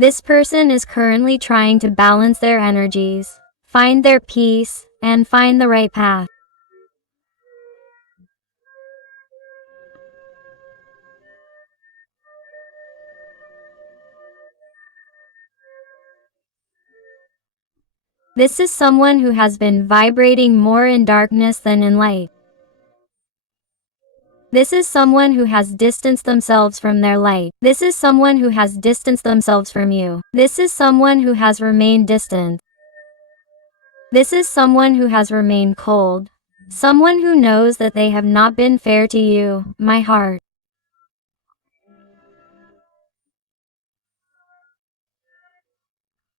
This person is currently trying to balance their energies, find their peace, and find the right path. This is someone who has been vibrating more in darkness than in light. This is someone who has distanced themselves from their light. This is someone who has distanced themselves from you. This is someone who has remained distant. This is someone who has remained cold. Someone who knows that they have not been fair to you, my heart.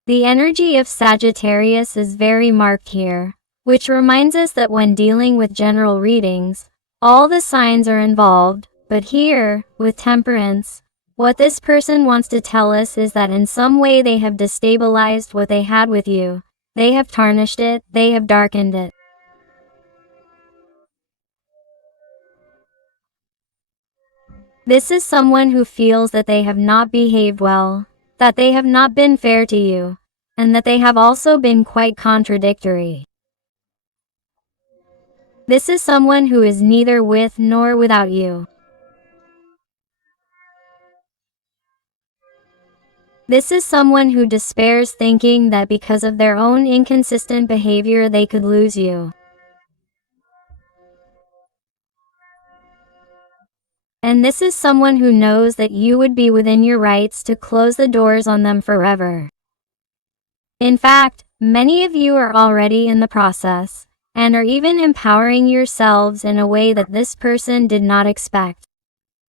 The energy of Sagittarius is very marked here, which reminds us that when dealing with general readings, all the signs are involved, but here, with Temperance, what this person wants to tell us is that in some way they have destabilized what they had with you. They have tarnished it, they have darkened it. This is someone who feels that they have not behaved well, that they have not been fair to you, and that they have also been quite contradictory. This is someone who is neither with nor without you. This is someone who despairs, thinking that because of their own inconsistent behavior they could lose you. And this is someone who knows that you would be within your rights to close the doors on them forever. In fact, many of you are already in the process, and are even empowering yourselves in a way that this person did not expect.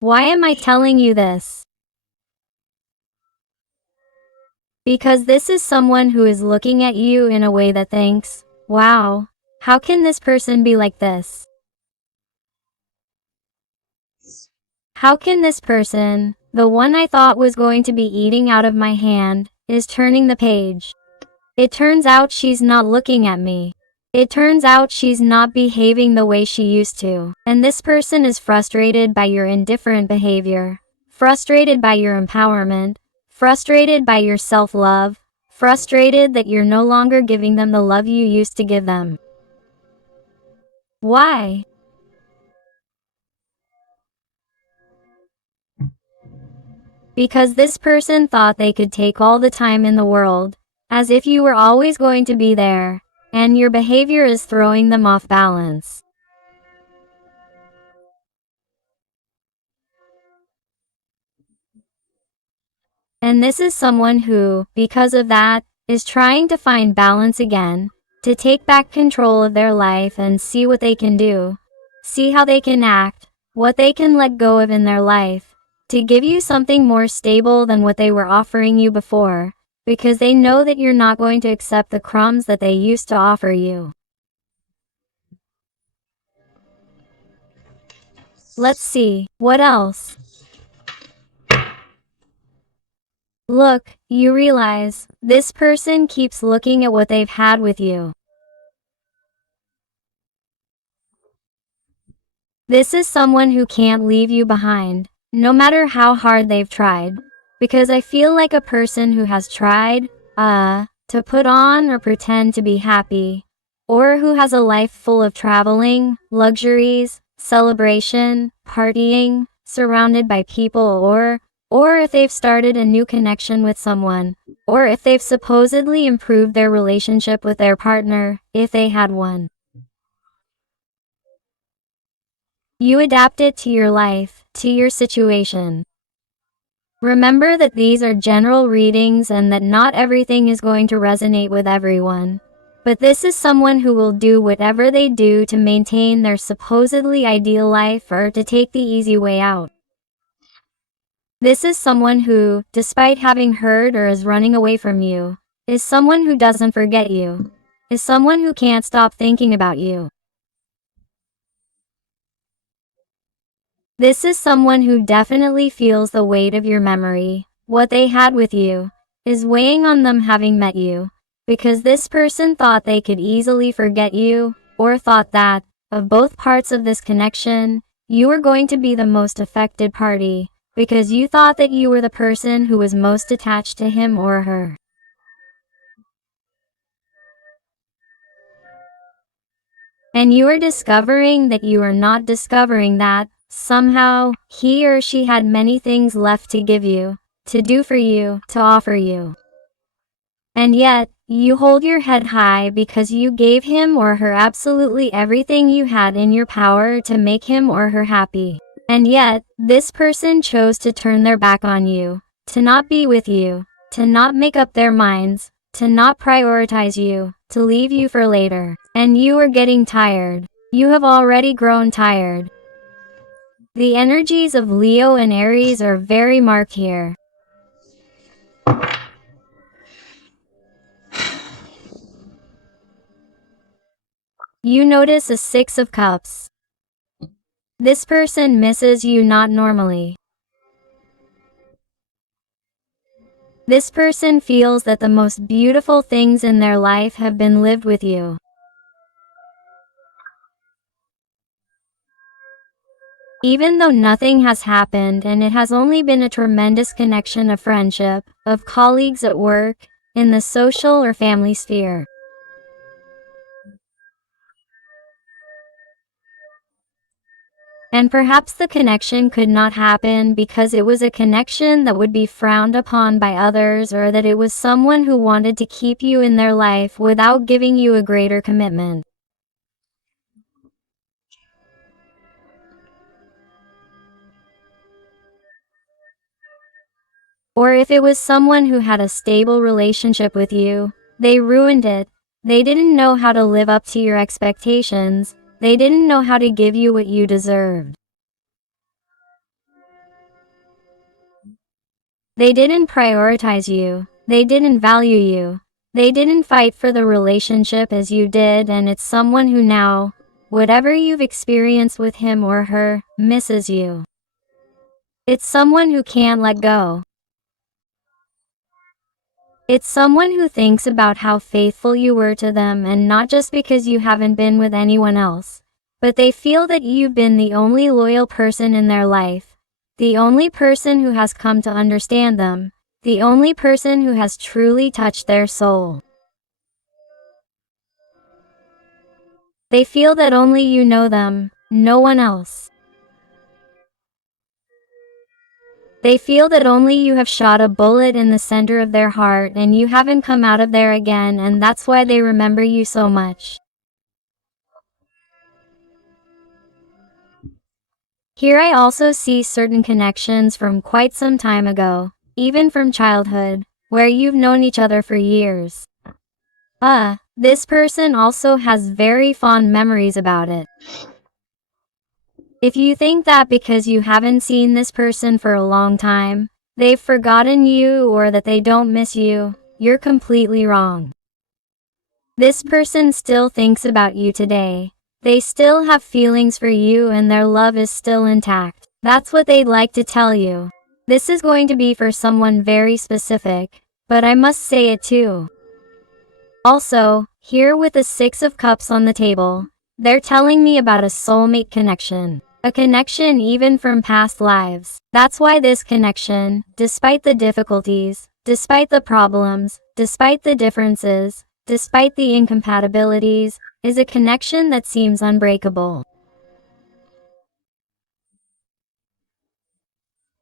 Why am I telling you this? Because this is someone who is looking at you in a way that thinks, wow, how can this person be like this? How can this person, the one I thought was going to be eating out of my hand, is turning the page? It turns out she's not looking at me. It turns out she's not behaving the way she used to. And this person is frustrated by your indifferent behavior, frustrated by your empowerment, frustrated by your self-love, frustrated that you're no longer giving them the love you used to give them. Why? Because this person thought they could take all the time in the world, as if you were always going to be there, and your behavior is throwing them off balance. And this is someone who, because of that, is trying to find balance again, to take back control of their life and see what they can do, see how they can act, what they can let go of in their life, to give you something more stable than what they were offering you before, because they know that you're not going to accept the crumbs that they used to offer you. Let's see, what else? Look, you realize, this person keeps looking at what they've had with you. This is someone who can't leave you behind, no matter how hard they've tried. Because I feel like a person who has tried, to put on or pretend to be happy, or who has a life full of traveling, luxuries, celebration, partying, surrounded by people, or if they've started a new connection with someone, or if they've supposedly improved their relationship with their partner, if they had one. You adapt it to your life, to your situation. Remember that these are general readings and that not everything is going to resonate with everyone. But this is someone who will do whatever they do to maintain their supposedly ideal life or to take the easy way out. This is someone who, despite having hurt or is running away from you, is someone who doesn't forget you, is someone who can't stop thinking about you. This is someone who definitely feels the weight of your memory. What they had with you is weighing on them having met you, because this person thought they could easily forget you, or thought that, of both parts of this connection, you were going to be the most affected party, because you thought that you were the person who was most attached to him or her. And you are discovering that you are not discovering that, somehow, he or she had many things left to give you, to do for you, to offer you. And yet, you hold your head high because you gave him or her absolutely everything you had in your power to make him or her happy. And yet, this person chose to turn their back on you, to not be with you, to not make up their minds, to not prioritize you, to leave you for later. And you are getting tired. You have already grown tired. The energies of Leo and Aries are very marked here. You notice a Six of Cups. This person misses you not normally. This person feels that the most beautiful things in their life have been lived with you. Even though nothing has happened and it has only been a tremendous connection of friendship, of colleagues at work, in the social or family sphere. And perhaps the connection could not happen because it was a connection that would be frowned upon by others, or that it was someone who wanted to keep you in their life without giving you a greater commitment. Or if it was someone who had a stable relationship with you, they ruined it. They didn't know how to live up to your expectations. They didn't know how to give you what you deserved. They didn't prioritize you. They didn't value you. They didn't fight for the relationship as you did, and it's someone who now, whatever you've experienced with him or her, misses you. It's someone who can't let go. It's someone who thinks about how faithful you were to them, and not just because you haven't been with anyone else, but they feel that you've been the only loyal person in their life, the only person who has come to understand them, the only person who has truly touched their soul. They feel that only you know them, no one else. They feel that only you have shot a bullet in the center of their heart and you haven't come out of there again, and that's why they remember you so much. Here I also see certain connections from quite some time ago, even from childhood, where you've known each other for years. This person also has very fond memories about it. If you think that because you haven't seen this person for a long time, they've forgotten you or that they don't miss you, you're completely wrong. This person still thinks about you today. They still have feelings for you and their love is still intact. That's what they'd like to tell you. This is going to be for someone very specific, but I must say it too. Also, here with the Six of Cups on the table, they're telling me about a soulmate connection. A connection even from past lives. That's why this connection, despite the difficulties, despite the problems, despite the differences, despite the incompatibilities, is a connection that seems unbreakable.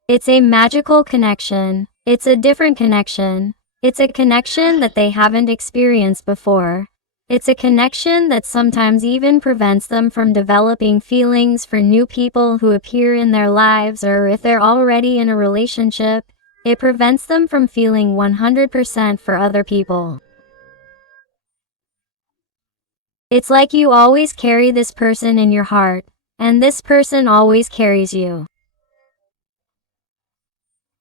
It's a magical connection. It's a different connection. It's a connection that they haven't experienced before. It's a connection that sometimes even prevents them from developing feelings for new people who appear in their lives, or if they're already in a relationship, it prevents them from feeling 100% for other people. It's like you always carry this person in your heart, and this person always carries you.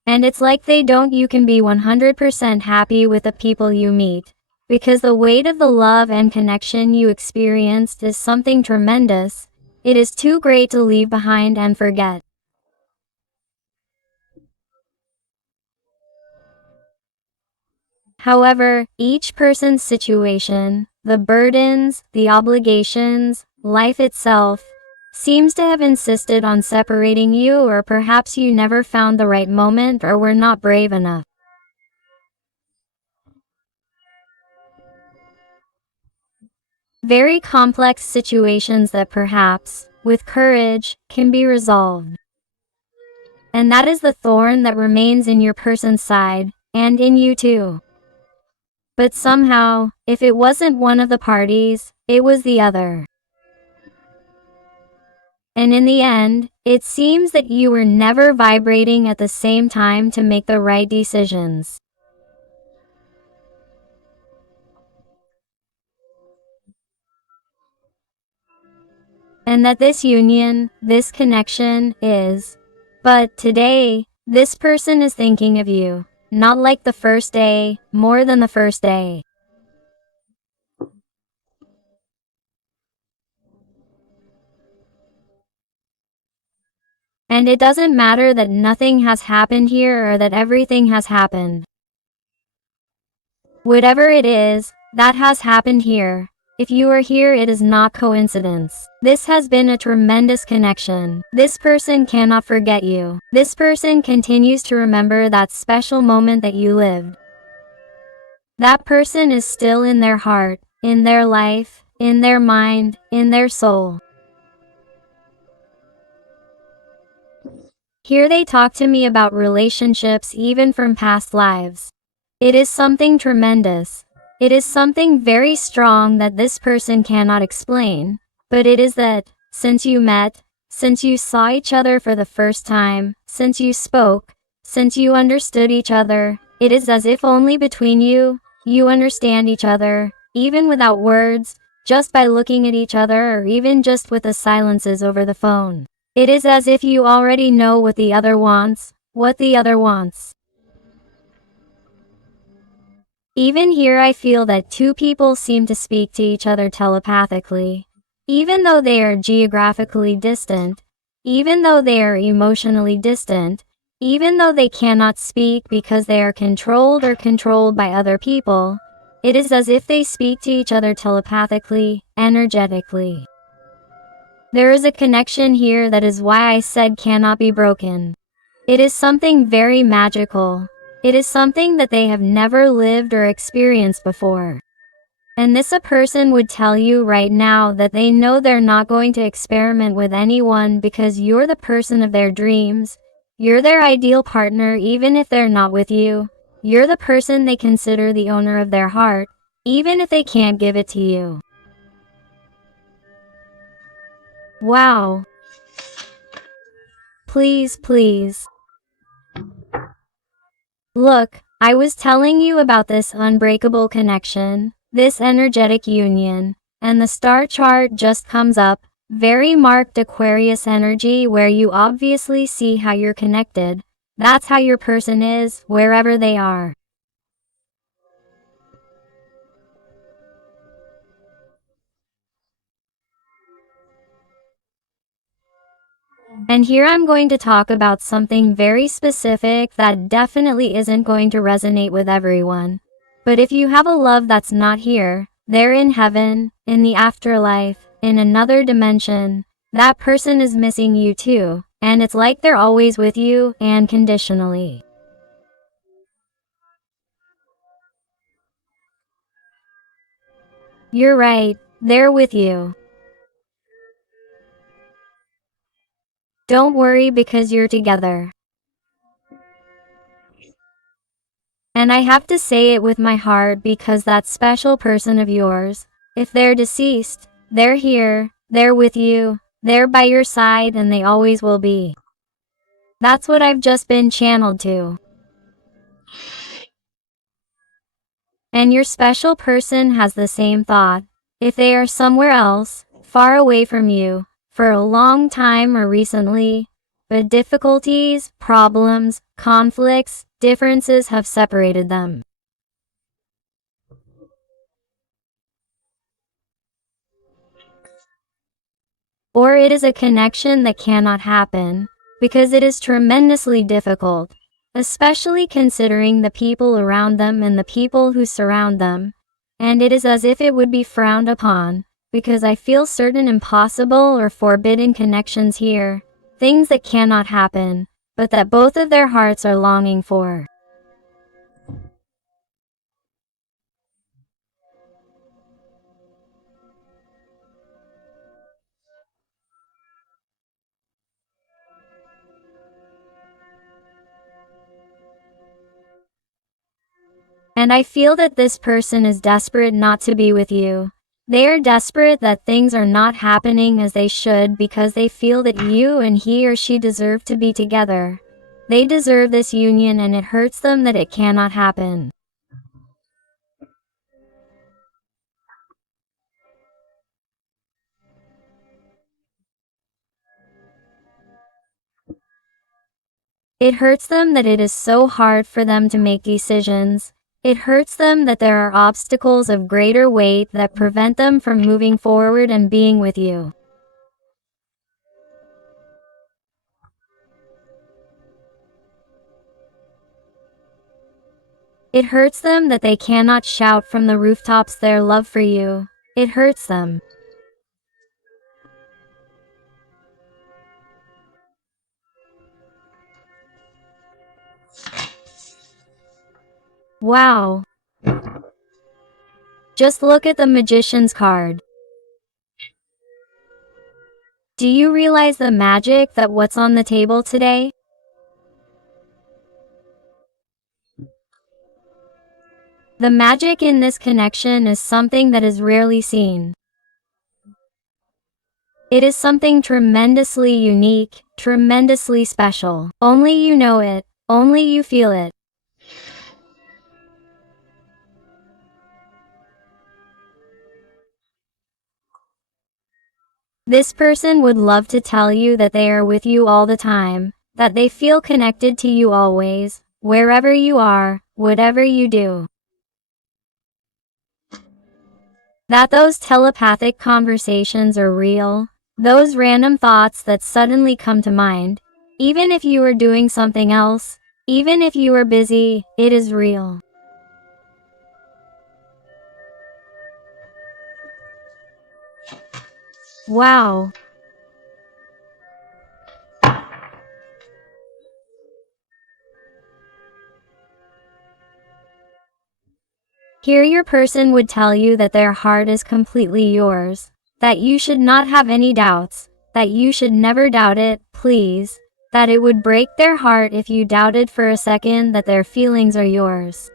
And it's like you can be 100% happy with the people you meet, because the weight of the love and connection you experienced is something tremendous. It is too great to leave behind and forget. However, each person's situation, the burdens, the obligations, life itself, seems to have insisted on separating you, or perhaps you never found the right moment or were not brave enough. Very complex situations that perhaps, with courage, can be resolved. And that is the thorn that remains in your person's side, and in you too. But somehow, if it wasn't one of the parties, it was the other. And in the end, it seems that you were never vibrating at the same time to make the right decisions. And that this union, this connection, is. But today, this person is thinking of you, not like the first day, more than the first day. And it doesn't matter that nothing has happened here or that everything has happened. Whatever it is, that has happened here. If you are here, it is not coincidence. This has been a tremendous connection. This person cannot forget you. This person continues to remember that special moment that you lived. That person is still in their heart, in their life, in their mind, in their soul. Here they talk to me about relationships even from past lives. It is something tremendous. It is something very strong that this person cannot explain, but it is that, since you met, since you saw each other for the first time, since you spoke, since you understood each other, it is as if only between you, you understand each other, even without words, just by looking at each other or even just with the silences over the phone. It is as if you already know what the other wants, what the other wants. Even here I feel that two people seem to speak to each other telepathically. Even though they are geographically distant, even though they are emotionally distant, even though they cannot speak because they are controlled or controlled by other people, it is as if they speak to each other telepathically, energetically. There is a connection here that is why I said cannot be broken. It is something very magical. It is something that they have never lived or experienced before. And this a person would tell you right now that they know they're not going to experiment with anyone because you're the person of their dreams. You're their ideal partner even if they're not with you. You're the person they consider the owner of their heart, even if they can't give it to you. Wow. Please, please. Look, I was telling you about this unbreakable connection, this energetic union, and the star chart just comes up, very marked Aquarius energy where you obviously see how you're connected. That's how your person is, wherever they are. And here I'm going to talk about something very specific that definitely isn't going to resonate with everyone. But if you have a love that's not here, they're in heaven, in the afterlife, in another dimension, that person is missing you too, and it's like they're always with you, and conditionally. You're right, they're with you. Don't worry because you're together. And I have to say it with my heart because that special person of yours, if they're deceased, they're here, they're with you, they're by your side, and they always will be. That's what I've just been channeled to. And your special person has the same thought. If they are somewhere else, far away from you, for a long time or recently, but difficulties, problems, conflicts, differences have separated them. Or it is a connection that cannot happen, because it is tremendously difficult, especially considering the people around them and the people who surround them, and it is as if it would be frowned upon, because I feel certain impossible or forbidden connections here, things that cannot happen, but that both of their hearts are longing for. And I feel that this person is desperate not to be with you. They are desperate that things are not happening as they should because they feel that you and he or she deserve to be together. They deserve this union and it hurts them that it cannot happen. It hurts them that it is so hard for them to make decisions. It hurts them that there are obstacles of greater weight that prevent them from moving forward and being with you. It hurts them that they cannot shout from the rooftops their love for you. It hurts them. Wow. Just look at the Magician's card. Do you realize the magic that what's on the table today? The magic in this connection is something that is rarely seen. It is something tremendously unique, tremendously special. Only you know it, only you feel it. This person would love to tell you that they are with you all the time, that they feel connected to you always, wherever you are, whatever you do. That those telepathic conversations are real, those random thoughts that suddenly come to mind, even if you are doing something else, even if you are busy, it is real. Wow. Here your person would tell you that their heart is completely yours, that you should not have any doubts, that you should never doubt it, please, that it would break their heart if you doubted for a second that their feelings are yours.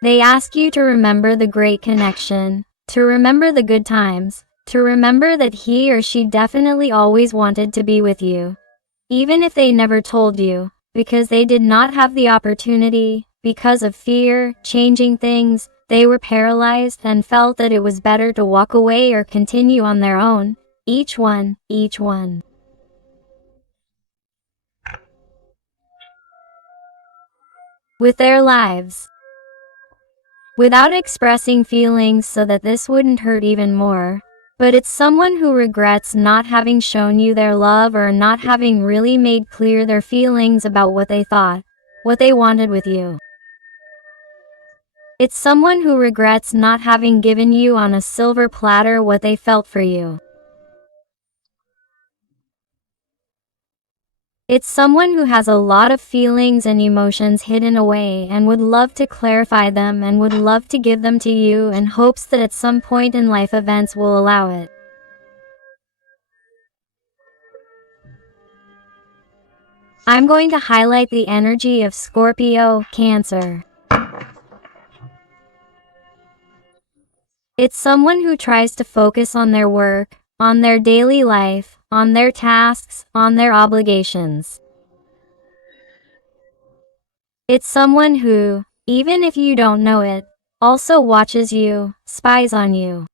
They ask you to remember the great connection, to remember the good times, to remember that he or she definitely always wanted to be with you, even if they never told you, because they did not have the opportunity, because of fear, changing things, they were paralyzed and felt that it was better to walk away or continue on their own, each one, with their lives, without expressing feelings so that this wouldn't hurt even more. But it's someone who regrets not having shown you their love or not having really made clear their feelings about what they thought, what they wanted with you. It's someone who regrets not having given you on a silver platter what they felt for you. It's someone who has a lot of feelings and emotions hidden away and would love to clarify them and would love to give them to you in hopes that at some point in life events will allow it. I'm going to highlight the energy of Scorpio, Cancer. It's someone who tries to focus on their work, on their daily life, on their tasks, on their obligations. It's someone who, even if you don't know it, also watches you, spies on you.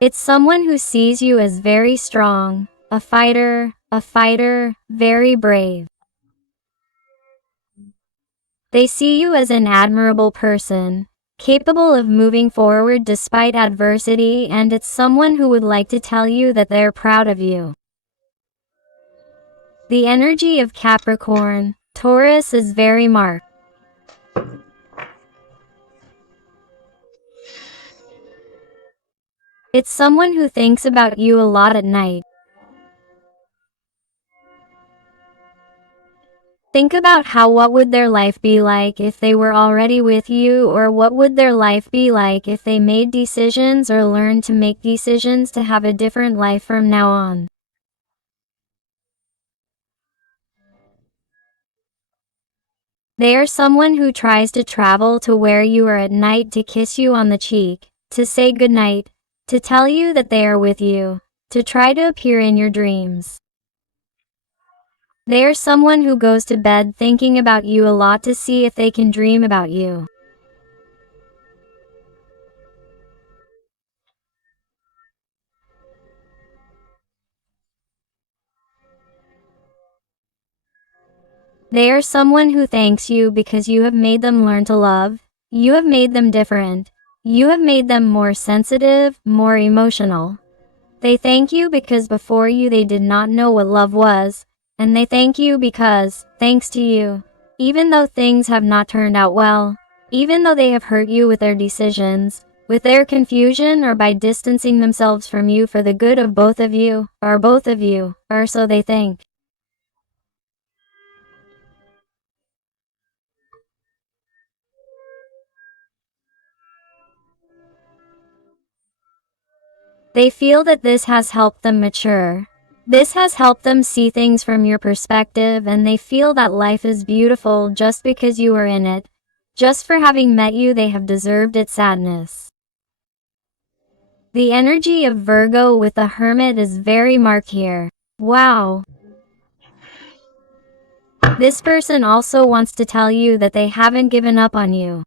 It's someone who sees you as very strong, a fighter, very brave. They see you as an admirable person, capable of moving forward despite adversity, and it's someone who would like to tell you that they're proud of you. The energy of Capricorn, Taurus is very marked. It's someone who thinks about you a lot at night. Think about what would their life be like if they were already with you, or what would their life be like if they made decisions or learned to make decisions to have a different life from now on. They are someone who tries to travel to where you are at night to kiss you on the cheek, to say goodnight, to tell you that they are with you, to try to appear in your dreams. They are someone who goes to bed thinking about you a lot to see if they can dream about you. They are someone who thanks you because you have made them learn to love, you have made them different, you have made them more sensitive, more emotional. They thank you because before you they did not know what love was, and they thank you because, thanks to you, even though things have not turned out well, even though they have hurt you with their decisions, with their confusion, or by distancing themselves from you for the good of both of you, or so they think. They feel that this has helped them mature. This has helped them see things from your perspective, and they feel that life is beautiful just because you are in it. Just for having met you, they have deserved its sadness. The energy of Virgo with the Hermit is very marked here. Wow. This person also wants to tell you that they haven't given up on you.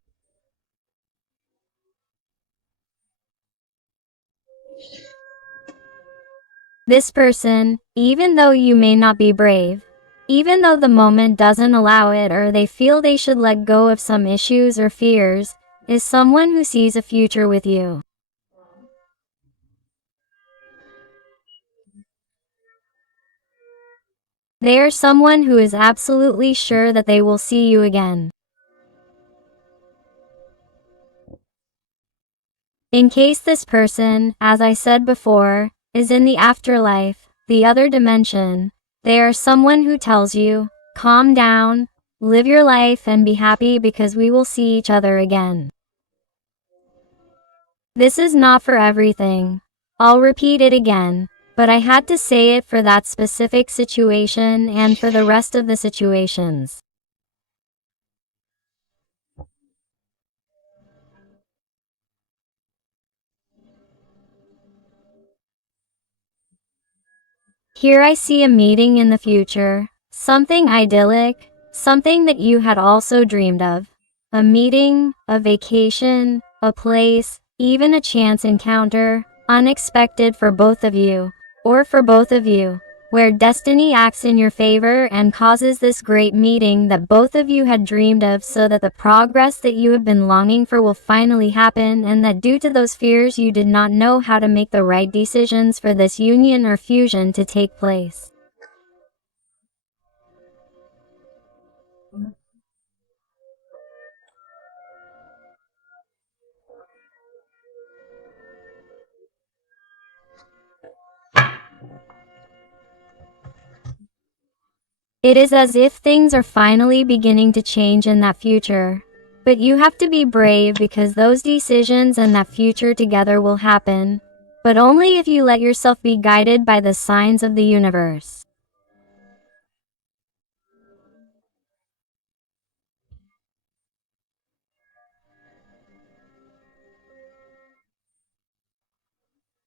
This person, even though you may not be brave, even though the moment doesn't allow it, or they feel they should let go of some issues or fears, is someone who sees a future with you. They are someone who is absolutely sure that they will see you again. In case this person, as I said before, is in the afterlife, the other dimension, they are someone who tells you, calm down, live your life and be happy because we will see each other again. This is not for everything. I'll repeat it again, but I had to say it for that specific situation and for the rest of the situations. Here I see a meeting in the future, something idyllic, something that you had also dreamed of. A meeting, a vacation, a place, even a chance encounter, unexpected for both of you, or for both of you, where destiny acts in your favor and causes this great meeting that both of you had dreamed of, so that the progress that you have been longing for will finally happen, and that due to those fears you did not know how to make the right decisions for this union or fusion to take place. It is as if things are finally beginning to change in that future. But you have to be brave because those decisions and that future together will happen. But only if you let yourself be guided by the signs of the universe.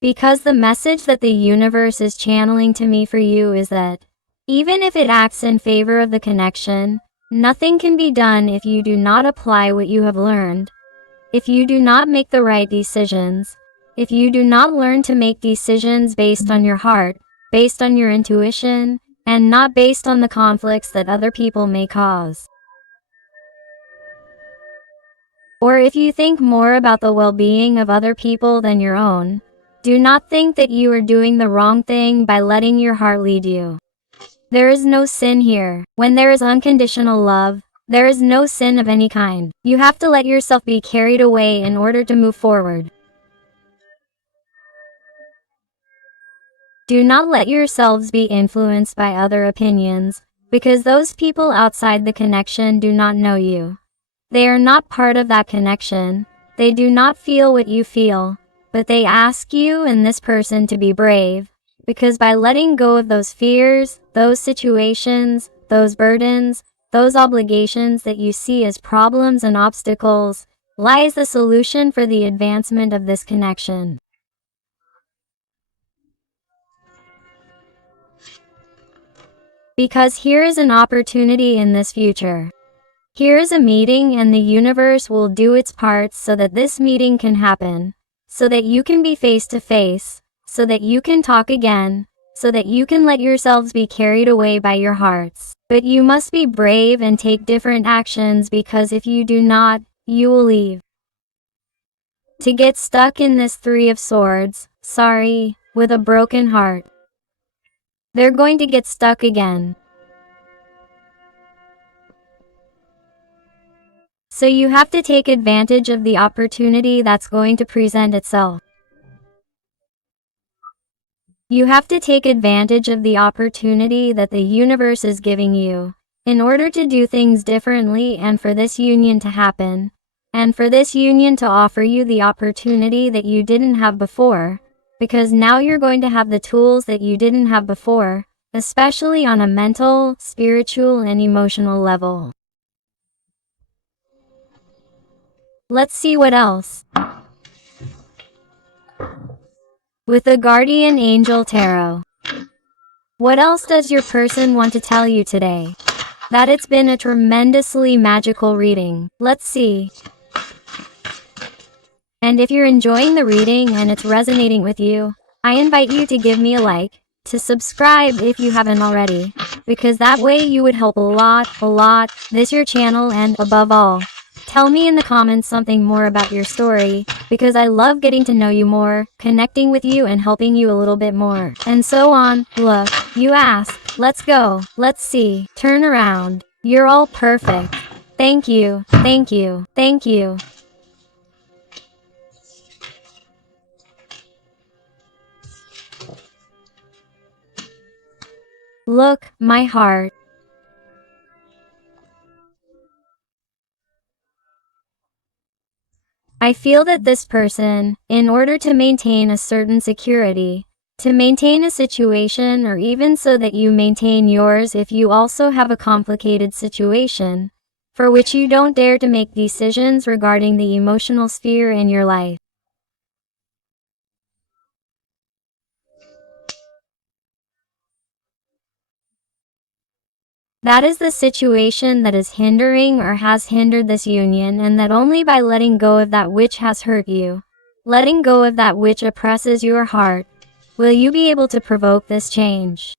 Because the message that the universe is channeling to me for you is that, even if it acts in favor of the connection, nothing can be done if you do not apply what you have learned. If you do not make the right decisions, if you do not learn to make decisions based on your heart, based on your intuition, and not based on the conflicts that other people may cause. Or if you think more about the well-being of other people than your own, do not think that you are doing the wrong thing by letting your heart lead you. There is no sin here. When there is unconditional love, there is no sin of any kind. You have to let yourself be carried away in order to move forward. Do not let yourselves be influenced by other opinions, because those people outside the connection do not know you. They are not part of that connection. They do not feel what you feel, but they ask you and this person to be brave, because by letting go of those fears, those situations, those burdens, those obligations that you see as problems and obstacles, lies the solution for the advancement of this connection. Because here is an opportunity in this future. Here is a meeting and the universe will do its part so that this meeting can happen, so that you can be face to face, so that you can talk again, so that you can let yourselves be carried away by your hearts. But you must be brave and take different actions, because if you do not, you will leave. To get stuck in this Three of Swords, with a broken heart. They're going to get stuck again. So you have to take advantage of the opportunity that's going to present itself. You have to take advantage of the opportunity that the universe is giving you, in order to do things differently and for this union to happen, and for this union to offer you the opportunity that you didn't have before, because now you're going to have the tools that you didn't have before, especially on a mental, spiritual, and emotional level. Let's see what else. With the Guardian Angel Tarot. What else does your person want to tell you today? That it's been a tremendously magical reading. Let's see. And if you're enjoying the reading and it's resonating with you, I invite you to give me a like, to subscribe if you haven't already, because that way you would help a lot, this your channel, and above all, tell me in the comments something more about your story, because I love getting to know you more, connecting with you and helping you a little bit more, and so on. Look, you ask, let's go, let's see, turn around, you're all perfect. Thank you, thank you, thank you. Look, my heart. I feel that this person, in order to maintain a certain security, to maintain a situation, or even so that you maintain yours if you also have a complicated situation, for which you don't dare to make decisions regarding the emotional sphere in your life. That is the situation that is hindering or has hindered this union, and that only by letting go of that which has hurt you, letting go of that which oppresses your heart, will you be able to provoke this change.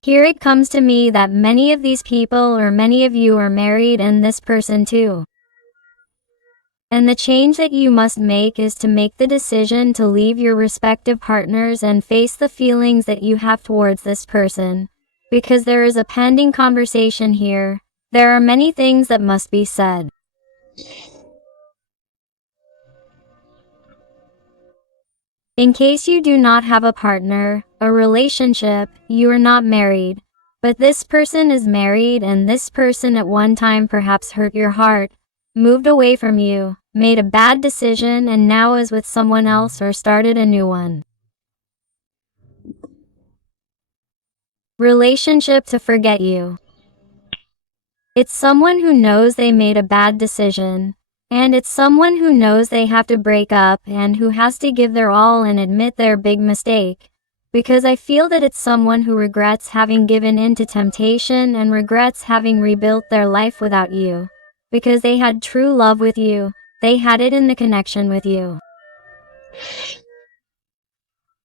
Here it comes to me that many of these people, or many of you, are married, and this person too. And the change that you must make is to make the decision to leave your respective partners and face the feelings that you have towards this person. Because there is a pending conversation here. There are many things that must be said. In case you do not have a partner, a relationship, you are not married. But this person is married, and this person at one time perhaps hurt your heart, moved away from you, made a bad decision, and now is with someone else or started a new one. Relationship to forget you. It's someone who knows they made a bad decision, and it's someone who knows they have to break up and who has to give their all and admit their big mistake. Because I feel that it's someone who regrets having given in to temptation and regrets having rebuilt their life without you. Because they had true love with you, they had it in the connection with you.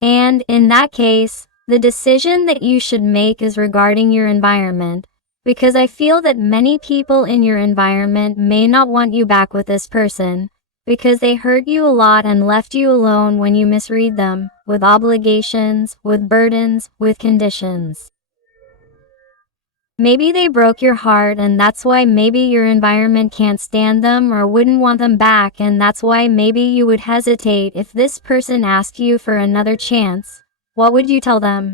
And, in that case, the decision that you should make is regarding your environment. Because I feel that many people in your environment may not want you back with this person, because they hurt you a lot and left you alone when you misread them, with obligations, with burdens, with conditions. Maybe they broke your heart and that's why maybe your environment can't stand them or wouldn't want them back, and that's why maybe you would hesitate if this person asked you for another chance. What would you tell them?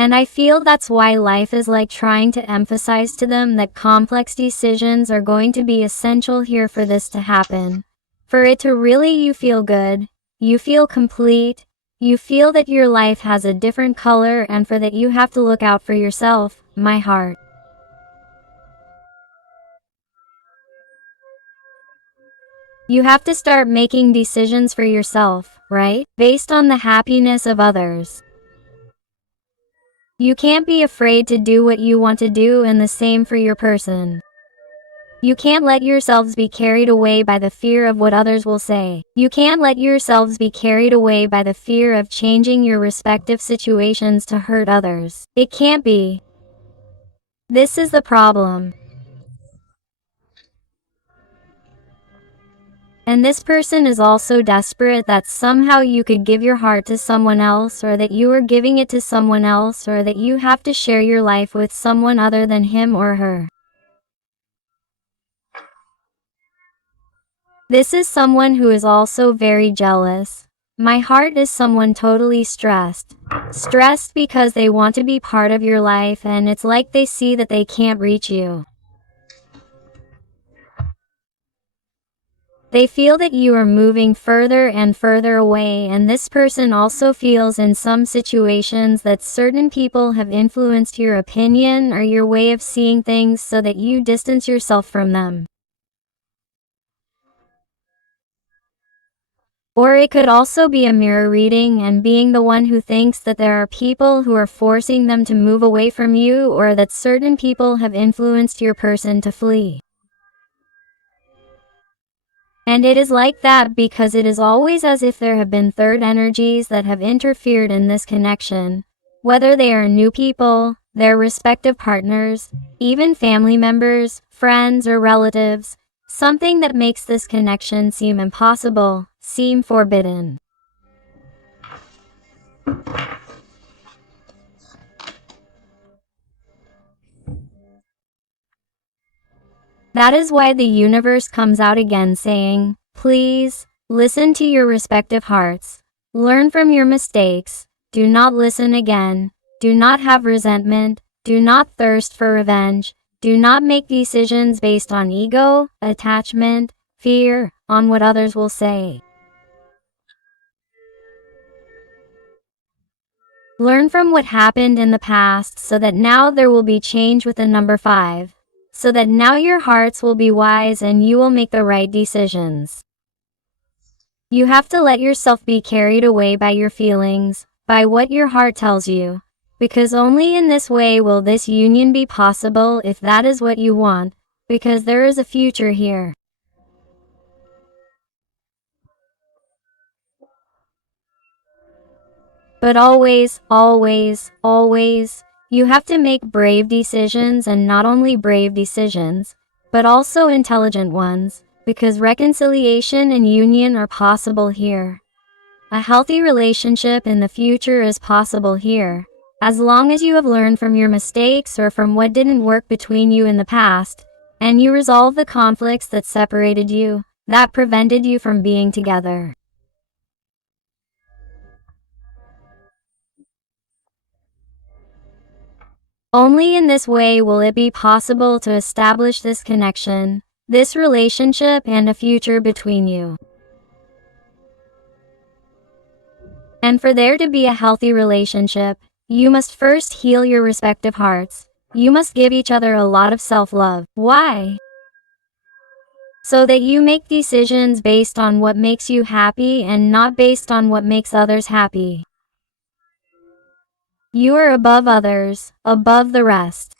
And I feel that's why life is like trying to emphasize to them that complex decisions are going to be essential here for this to happen. For it to really you feel good, you feel complete, you feel that your life has a different color, and for that you have to look out for yourself, my heart. You have to start making decisions for yourself, right? Based on the happiness of others. You can't be afraid to do what you want to do, and the same for your person. You can't let yourselves be carried away by the fear of what others will say. You can't let yourselves be carried away by the fear of changing your respective situations to hurt others. It can't be. This is the problem. And this person is also desperate that somehow you could give your heart to someone else, or that you are giving it to someone else, or that you have to share your life with someone other than him or her. This is someone who is also very jealous. My heart is someone totally stressed. Stressed because they want to be part of your life, and it's like they see that they can't reach you. They feel that you are moving further and further away, and this person also feels in some situations that certain people have influenced your opinion or your way of seeing things so that you distance yourself from them. Or it could also be a mirror reading and being the one who thinks that there are people who are forcing them to move away from you, or that certain people have influenced your person to flee. And it is like that because it is always as if there have been third energies that have interfered in this connection, whether they are new people, their respective partners, even family members, friends, or relatives, something that makes this connection seem impossible, seem forbidden. That is why the universe comes out again saying, please, listen to your respective hearts. Learn from your mistakes. Do not listen again. Do not have resentment. Do not thirst for revenge. Do not make decisions based on ego, attachment, fear, on what others will say. Learn from what happened in the past so that now there will be change with the number 5. So that now your hearts will be wise and you will make the right decisions. You have to let yourself be carried away by your feelings, by what your heart tells you, because only in this way will this union be possible if that is what you want, because there is a future here. But always, always, always, you have to make brave decisions, and not only brave decisions, but also intelligent ones, because reconciliation and union are possible here. A healthy relationship in the future is possible here, as long as you have learned from your mistakes or from what didn't work between you in the past, and you resolve the conflicts that separated you, that prevented you from being together. Only in this way will it be possible to establish this connection, this relationship, and a future between you. And for there to be a healthy relationship, you must first heal your respective hearts. You must give each other a lot of self-love. Why? So that you make decisions based on what makes you happy and not based on what makes others happy. You are above others, above the rest.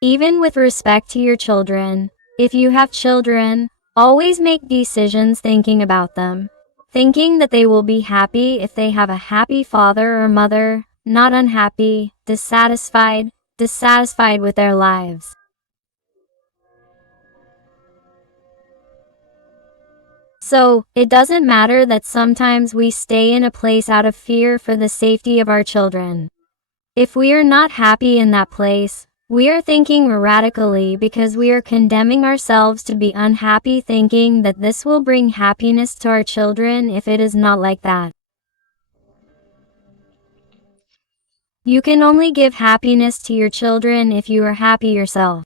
Even with respect to your children, if you have children, Always make decisions thinking about them, thinking that they will be happy if they have a happy father or mother, not unhappy, dissatisfied with their lives. So, it doesn't matter that sometimes we stay in a place out of fear for the safety of our children. If we are not happy in that place, we are thinking radically because we are condemning ourselves to be unhappy, thinking that this will bring happiness to our children if it is not like that. You can only give happiness to your children if you are happy yourself.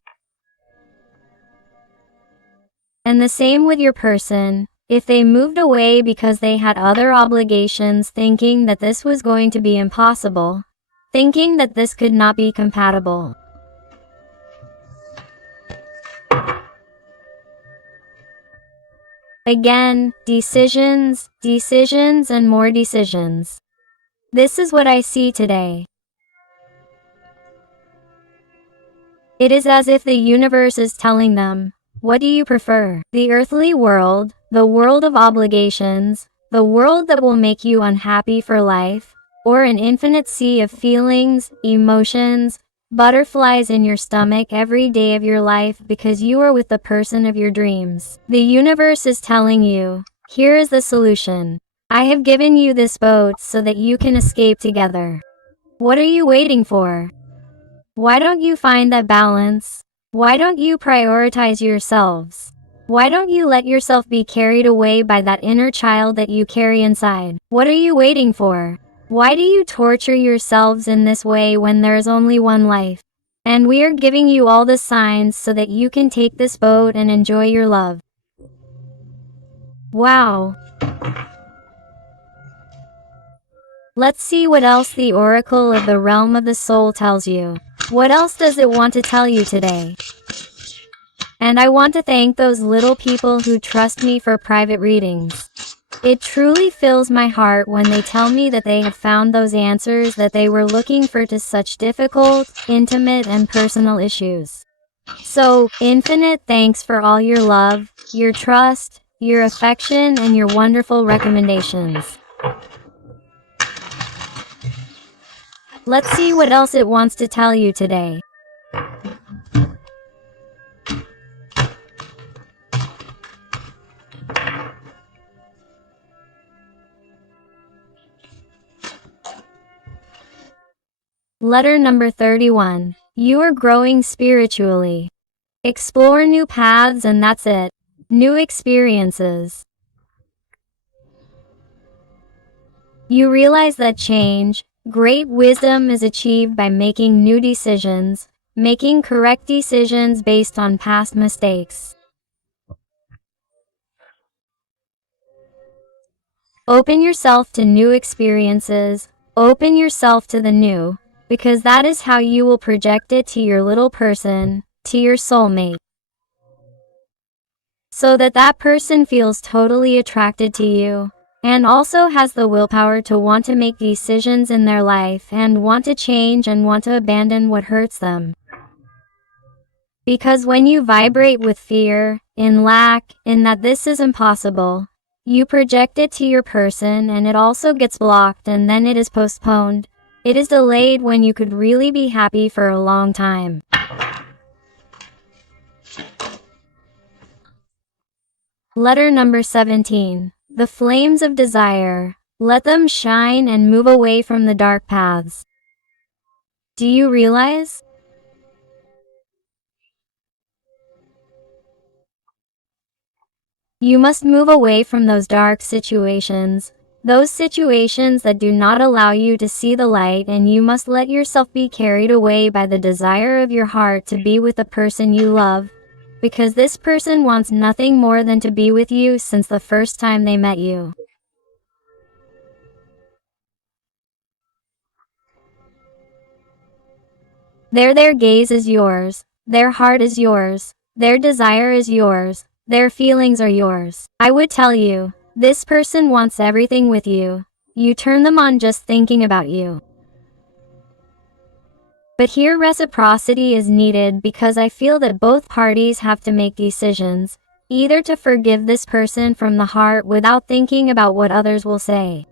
And the same with your person. If they moved away because they had other obligations, thinking that this was going to be impossible, thinking that this could not be compatible. Again, decisions, and more decisions. This is what I see today. It is as if the universe is telling them, what do you prefer? The earthly world, the world of obligations, the world that will make you unhappy for life, or an infinite sea of feelings, emotions, butterflies in your stomach every day of your life because you are with the person of your dreams. The universe is telling you, here is the solution. I have given you this boat so that you can escape together. What are you waiting for? Why don't you find that balance? Why don't you prioritize yourselves? Why don't you let yourself be carried away by that inner child that you carry inside? What are you waiting for? Why do you torture yourselves in this way when there is only one life? And we are giving you all the signs so that you can take this boat and enjoy your love. Wow. Let's see what else the Oracle of the Realm of the Soul tells you. What else does it want to tell you today? And I want to thank those little people who trust me for private readings. It truly fills my heart when they tell me that they have found those answers that they were looking for to such difficult, intimate, and personal issues. So, infinite thanks for all your love, your trust, your affection, and your wonderful recommendations. Let's see what else it wants to tell you today. Letter number 31. You are growing spiritually. Explore new paths and that's it. New experiences. You realize that change, great wisdom is achieved by making new decisions, making correct decisions based on past mistakes. Open yourself to new experiences, open yourself to the new, because that is how you will project it to your little person, to your soulmate. So that that person feels totally attracted to you, and also has the willpower to want to make decisions in their life and want to change and want to abandon what hurts them. Because when you vibrate with fear, in lack, in that this is impossible, you project it to your person and it also gets blocked and then it is postponed. It is delayed when you could really be happy for a long time. Letter number 17. The flames of desire. Let them shine and move away from the dark paths. Do you realize? You must move away from those dark situations, those situations that do not allow you to see the light, and you must let yourself be carried away by the desire of your heart to be with the person you love, because this person wants nothing more than to be with you since the first time they met you. Their gaze is yours, their heart is yours, their desire is yours, their feelings are yours. I would tell you, this person wants everything with you. You turn them on just thinking about you. But here reciprocity is needed because I feel that both parties have to make decisions, Either to forgive this person from the heart without thinking about what others will say.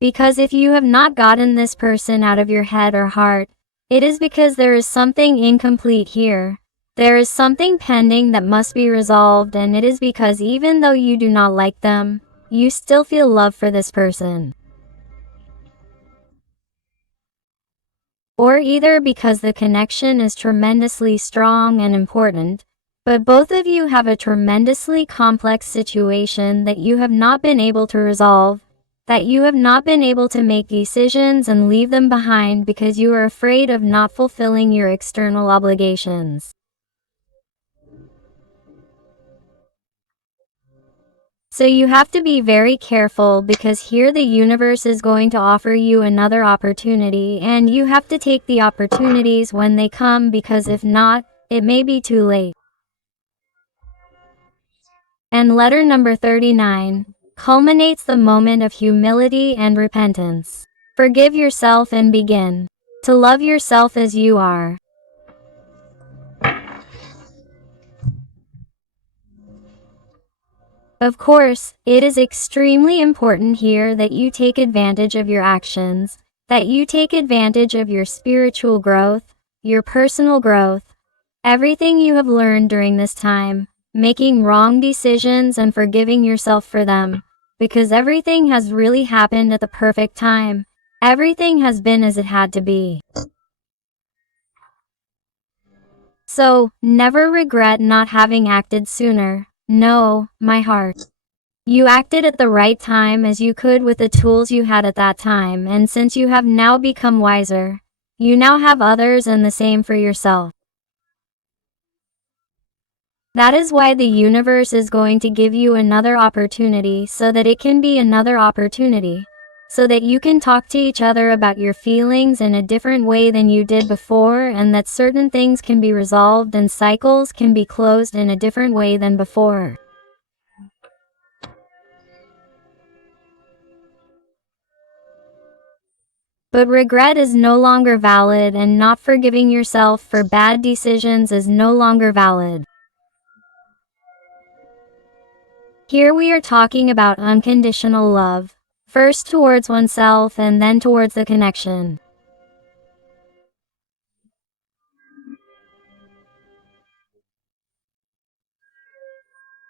Because if you have not gotten this person out of your head or heart, it is because there is something incomplete here. There is something pending that must be resolved, and it is because even though you do not like them, you still feel love for this person. Or either because the connection is tremendously strong and important, but both of you have a tremendously complex situation that you have not been able to resolve, that you have not been able to make decisions and leave them behind because you are afraid of not fulfilling your external obligations. So you have to be very careful, because here the universe is going to offer you another opportunity, and you have to take the opportunities when they come, because if not, it may be too late. And letter number 39 culminates the moment of humility and repentance. Forgive yourself and begin to love yourself as you are. Of course, it is extremely important here that you take advantage of your actions, that you take advantage of your spiritual growth, your personal growth, everything you have learned during this time, making wrong decisions and forgiving yourself for them, because everything has really happened at the perfect time. Everything has been as it had to be. So, never regret not having acted sooner. No, my heart. You acted at the right time as you could with the tools you had at that time, and since you have now become wiser, you now have others and the same for yourself. That is why the universe is going to give you another opportunity, so that it can be another opportunity, so that you can talk to each other about your feelings in a different way than you did before, and that certain things can be resolved and cycles can be closed in a different way than before. But regret is no longer valid, and not forgiving yourself for bad decisions is no longer valid. Here we are talking about unconditional love, first towards oneself and then towards the connection.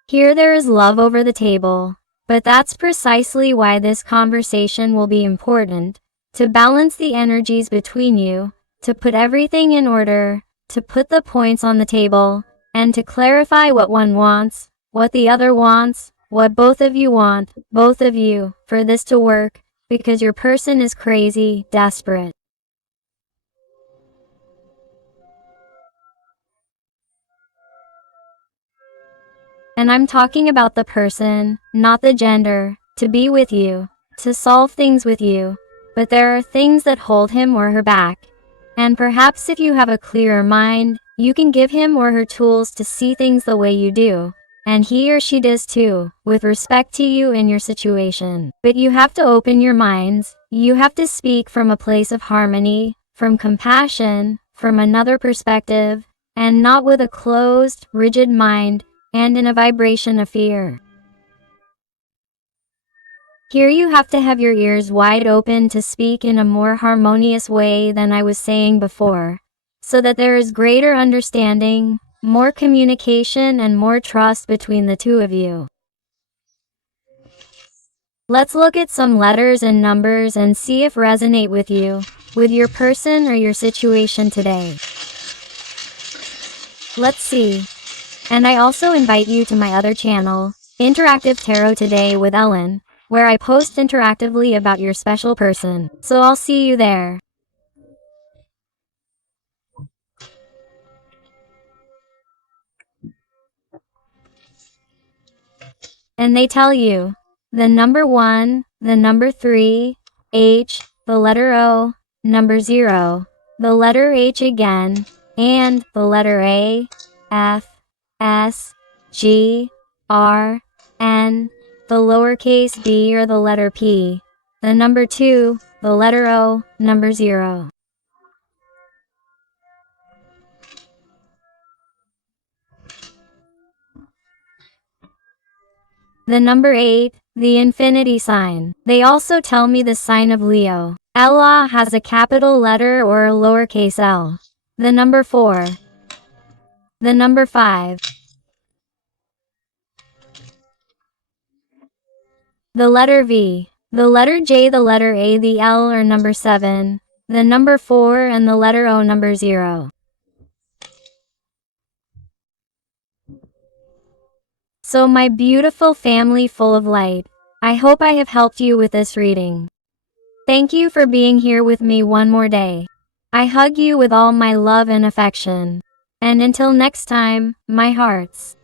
Here there is love over the table, but that's precisely why this conversation will be important, to balance the energies between you, to put everything in order, to put the points on the table, and to clarify what one wants, what the other wants, what both of you want, both of you, for this to work, because your person is crazy, desperate. And I'm talking about the person, not the gender, to be with you, to solve things with you, but there are things that hold him or her back. And perhaps if you have a clearer mind, you can give him or her tools to see things the way you do, and he or she does too, with respect to you and your situation. But you have to open your minds, you have to speak from a place of harmony, from compassion, from another perspective, and not with a closed, rigid mind, and in a vibration of fear. Here you have to have your ears wide open to speak in a more harmonious way than I was saying before, so that there is greater understanding, more communication, and more trust between the two of you. Let's look at some letters and numbers and see if resonate with you, with your person or your situation today. Let's see. And I also invite you to my other channel, Interactive Tarot Today with Ellen, where I post interactively about your special person. So I'll see you there. And they tell you, the number 1, the number 3, H, the letter O, number 0, the letter H again, and the letter A, F, S, G, R, N, the lowercase b or the letter P, the number 2, the letter O, number 0. The number 8, the infinity sign. They also tell me the sign of Leo. Allah has a capital letter or a lowercase l. The number 4. The number 5. The letter V. The letter J, the letter A, the L or number 7. The number 4 and the letter O, number 0. So my beautiful family full of light, I hope I have helped you with this reading. Thank you for being here with me one more day. I hug you with all my love and affection. And until next time, my hearts.